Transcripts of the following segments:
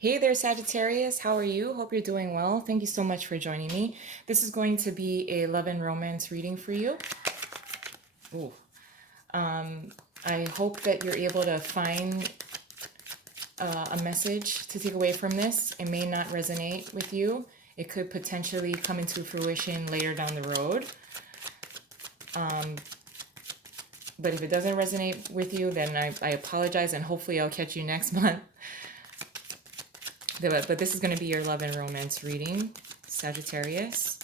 Hey there, Sagittarius. How are you? Hope you're doing well. Thank you so much for joining me. This is going to be a love and romance reading for you. Ooh. I hope that you're able to find a message to take away from this. It may not resonate with you. It could potentially come into fruition later down the road. But if it doesn't resonate with you, then I apologize, and hopefully I'll catch you next month. But this is going to be your love and romance reading, Sagittarius.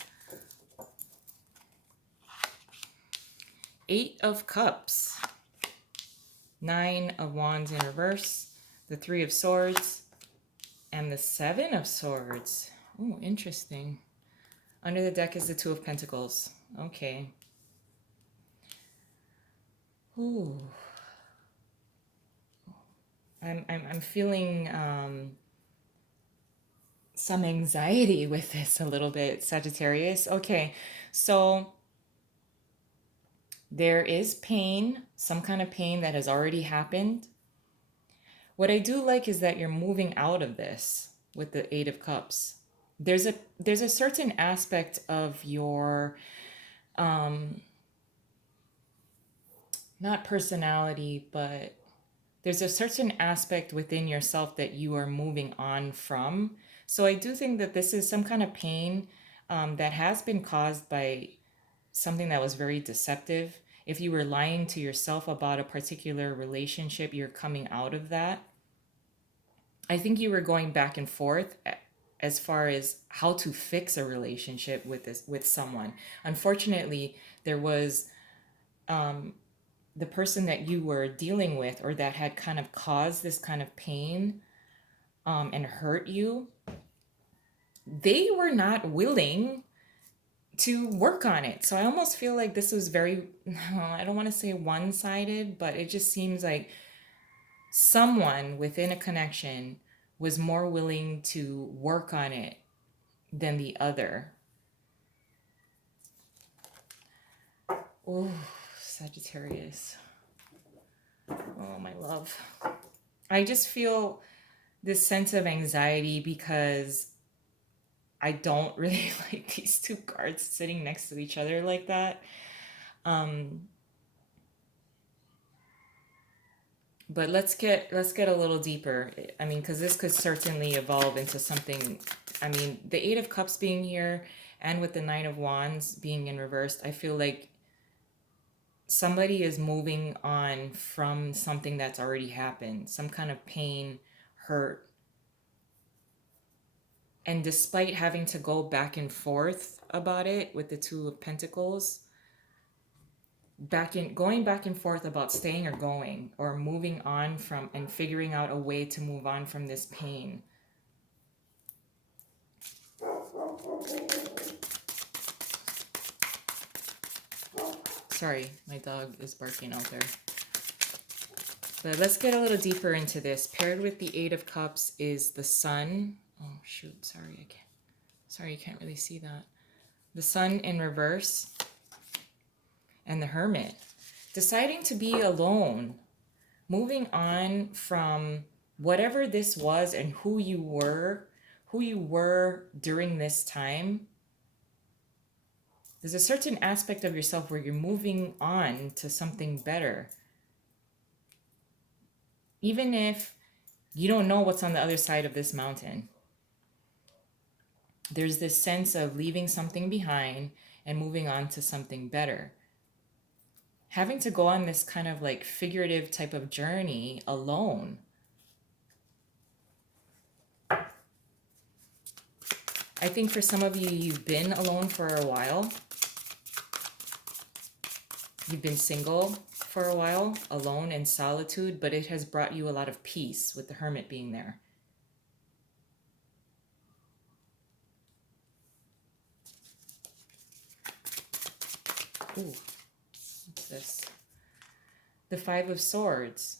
8 of Cups, 9 of Wands in reverse, the 3 of Swords, and the 7 of Swords. Oh, interesting. Under the deck is the 2 of Pentacles. Okay. Ooh. I'm feeling some anxiety with this a little bit, Sagittarius. Okay, so there is pain, some kind of pain that has already happened. What I do like is that you're moving out of this with the 8 of Cups. There's a certain aspect of your not personality, but there's a certain aspect within yourself that you are moving on from. So I do think that this is some kind of pain that has been caused by something that was very deceptive. If you were lying to yourself about a particular relationship, you're coming out of that. I think you were going back and forth as far as how to fix a relationship with someone. Unfortunately, there was the person that you were dealing with, or that had kind of caused this kind of pain and hurt you. They were not willing to work on it. So I almost feel like this was very, I don't want to say one-sided, but it just seems like someone within a connection was more willing to work on it than the other. Oh, Sagittarius. Oh, my love. I just feel this sense of anxiety because I don't really like these two cards sitting next to each other like that. But let's get a little deeper. I mean, because this could certainly evolve into something. I mean, the 8 of Cups being here and with the 9 of Wands being in reverse, I feel like somebody is moving on from something that's already happened, some kind of pain, hurt. And despite having to go back and forth about it with the 2 of Pentacles, going back and forth about staying or going, or moving on from, and figuring out a way to move on from this pain. Sorry, my dog is barking out there. But let's get a little deeper into this. Paired with the 8 of Cups is the Sun. Oh shoot, sorry, you can't really see that. The Sun in reverse and the Hermit. Deciding to be alone, moving on from whatever this was and who you were during this time. There's a certain aspect of yourself where you're moving on to something better. Even if you don't know what's on the other side of this mountain, there's this sense of leaving something behind and moving on to something better. Having to go on this kind of like figurative type of journey alone. I think for some of you, you've been alone for a while. You've been single for a while, alone in solitude, but it has brought you a lot of peace with the Hermit being there. Ooh, what's this? The 5 of Swords.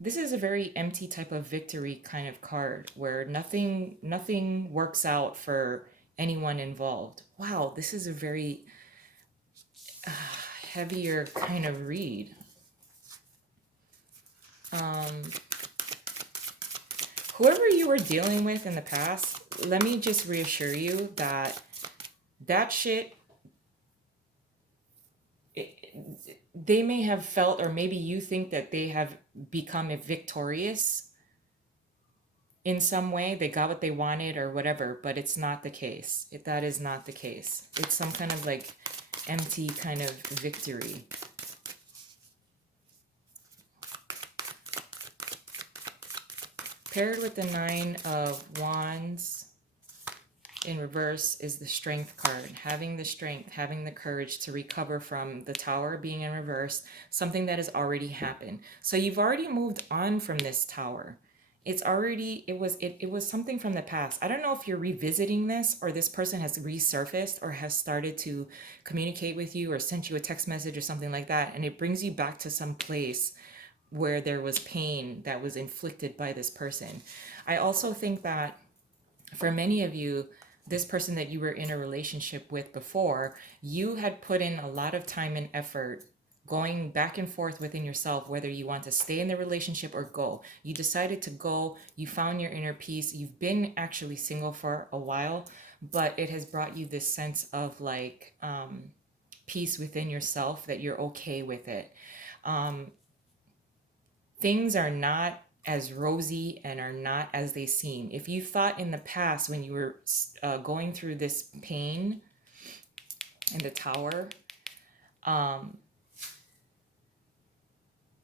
This is a very empty type of victory kind of card where nothing works out for anyone involved. Wow, this is a very heavier kind of read. Whoever you were dealing with in the past, let me just reassure you that that shit, it, they may have felt, or maybe you think that they have become victorious in some way. They got what they wanted or whatever, but it's not the case. That is not the case. It's some kind of like empty kind of victory. Paired with the Nine of Wands in reverse is the Strength card. Having the strength, having the courage to recover from the Tower being in reverse, something that has already happened. So you've already moved on from this Tower. It was something from the past. I don't know if you're revisiting this, or this person has resurfaced or has started to communicate with you or sent you a text message or something like that, and it brings you back to some place where there was pain that was inflicted by this person. I also think that for many of you, this person that you were in a relationship with before, you had put in a lot of time and effort going back and forth within yourself, whether you want to stay in the relationship or go. You decided to go, you found your inner peace. You've been actually single for a while, but it has brought you this sense of like peace within yourself, that you're okay with it. Things are not as rosy and are not as they seem. If you thought in the past when you were going through this pain in the Tower,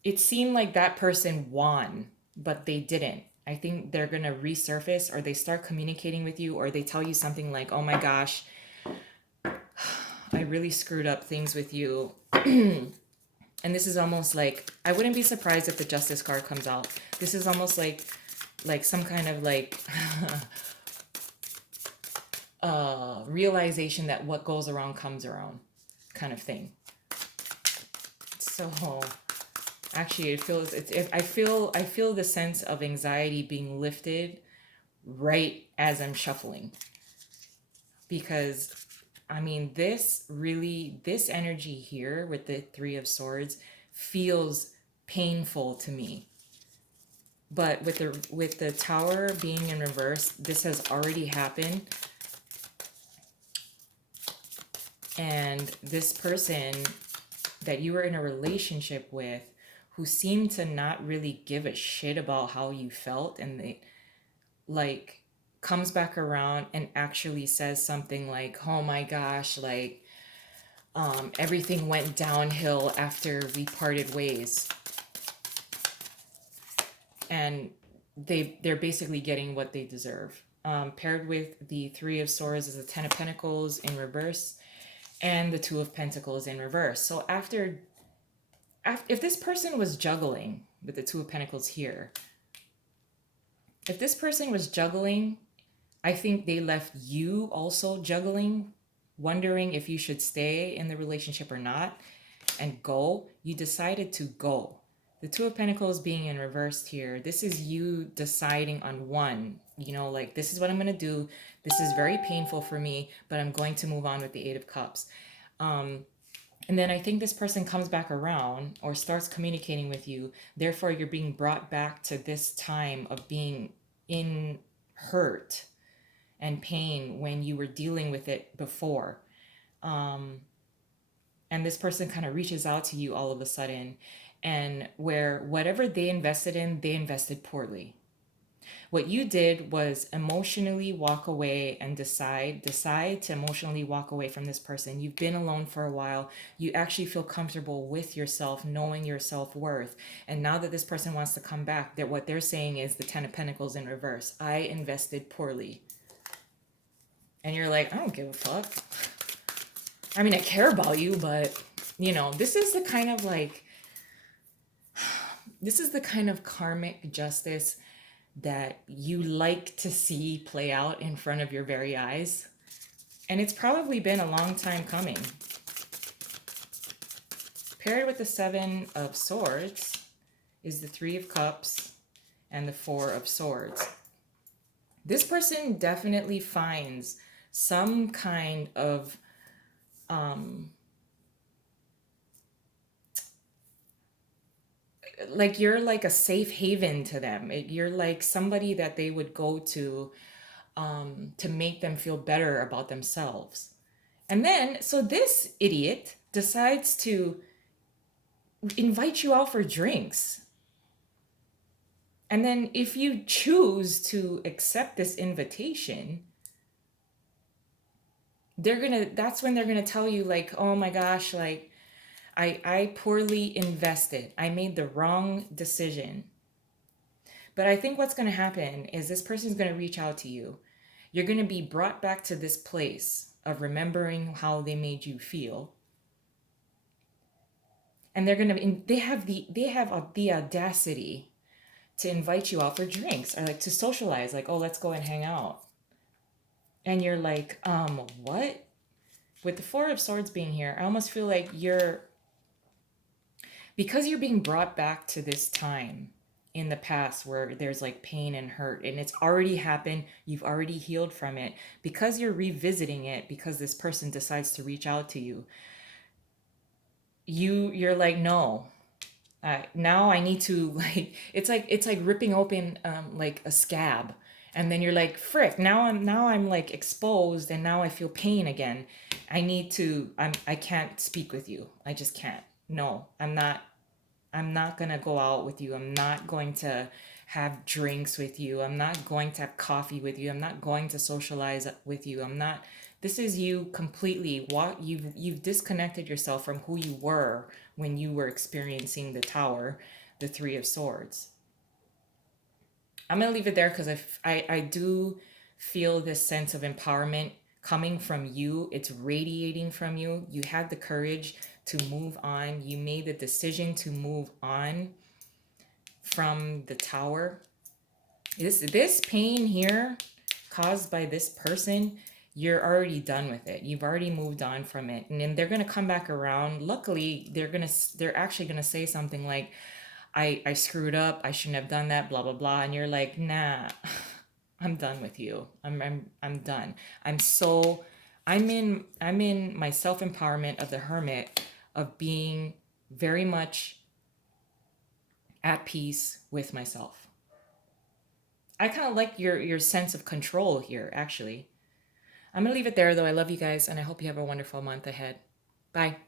it seemed like that person won, but they didn't. I think they're going to resurface, or they start communicating with you, or they tell you something like, oh my gosh, I really screwed up things with you. And this is almost like, I wouldn't be surprised if the Justice card comes out. This is almost like some kind of like realization that what goes around comes around kind of thing. So actually it feels, I feel the sense of anxiety being lifted right as I'm shuffling, because I mean, this energy here with the Three of Swords feels painful to me. But with the Tower being in reverse, this has already happened. And this person that you were in a relationship with, who seemed to not really give a shit about how you felt, and they like comes back around and actually says something like, oh my gosh, like everything went downhill after we parted ways. And they're basically getting what they deserve. Paired with the Three of Swords is the Ten of Pentacles in reverse and the Two of Pentacles in reverse. So if this person was juggling with the Two of Pentacles here, if this person was juggling, I think they left you also juggling, wondering if you should stay in the relationship or not, and go. You decided to go. The Two of Pentacles being in reverse here, this is you deciding on one, like, this is what I'm going to do. This is very painful for me, but I'm going to move on with the Eight of Cups. And then I think this person comes back around or starts communicating with you. Therefore, you're being brought back to this time of being in hurt and pain when you were dealing with it before. And this person kind of reaches out to you all of a sudden, and where whatever they invested in, they invested poorly. What you did was emotionally walk away and decide to emotionally walk away from this person. You've been alone for a while. You actually feel comfortable with yourself, knowing your self-worth. And now that this person wants to come back, that what they're saying is the Ten of Pentacles in reverse. I invested poorly. And you're like, I don't give a fuck. I mean, I care about you, but this is the kind of karmic justice that you like to see play out in front of your very eyes. And it's probably been a long time coming. Paired with the Seven of Swords is the Three of Cups and the Four of Swords. This person definitely finds some kind of like you're like a safe haven to them. You're like somebody that they would go to make them feel better about themselves. And then, so this idiot decides to invite you out for drinks. And then, if you choose to accept this invitation, that's when they're gonna tell you, like, oh my gosh, like, I poorly invested. I made the wrong decision. But I think what's gonna happen is this person's gonna reach out to you. You're gonna be brought back to this place of remembering how they made you feel. And they have the audacity to invite you out for drinks or like to socialize, like, oh, let's go and hang out. And you're like, what? With the Four of Swords being here, I almost feel like because you're being brought back to this time in the past where there's like pain and hurt and it's already happened, you've already healed from it, because you're revisiting it, because this person decides to reach out to you, you're like, no, now I need to, like, it's like ripping open like a scab, and then you're like, frick, now I'm like exposed, and now I feel pain again. I can't speak with you. I just can't. No, I'm not gonna go out with you. I'm not going to have drinks with you. I'm not going to have coffee with you. I'm not going to socialize with you. I'm not. This is you completely. What you've disconnected yourself from who you were when you were experiencing the Tower, the Three of Swords. I'm gonna leave it there because I do feel this sense of empowerment coming from you. It's radiating from you. You had the courage to move on. You made the decision to move on from the Tower. This pain here caused by this person, you're already done with it. You've already moved on from it. And then they're gonna come back around. Luckily, they're actually gonna say something like, I screwed up. I shouldn't have done that, blah blah blah. And you're like, nah, I'm done with you. I'm done. I'm in my self-empowerment of the Hermit, of being very much at peace with myself. I kind of like your sense of control here, actually. I'm gonna leave it there though. I love you guys, and I hope you have a wonderful month ahead. Bye.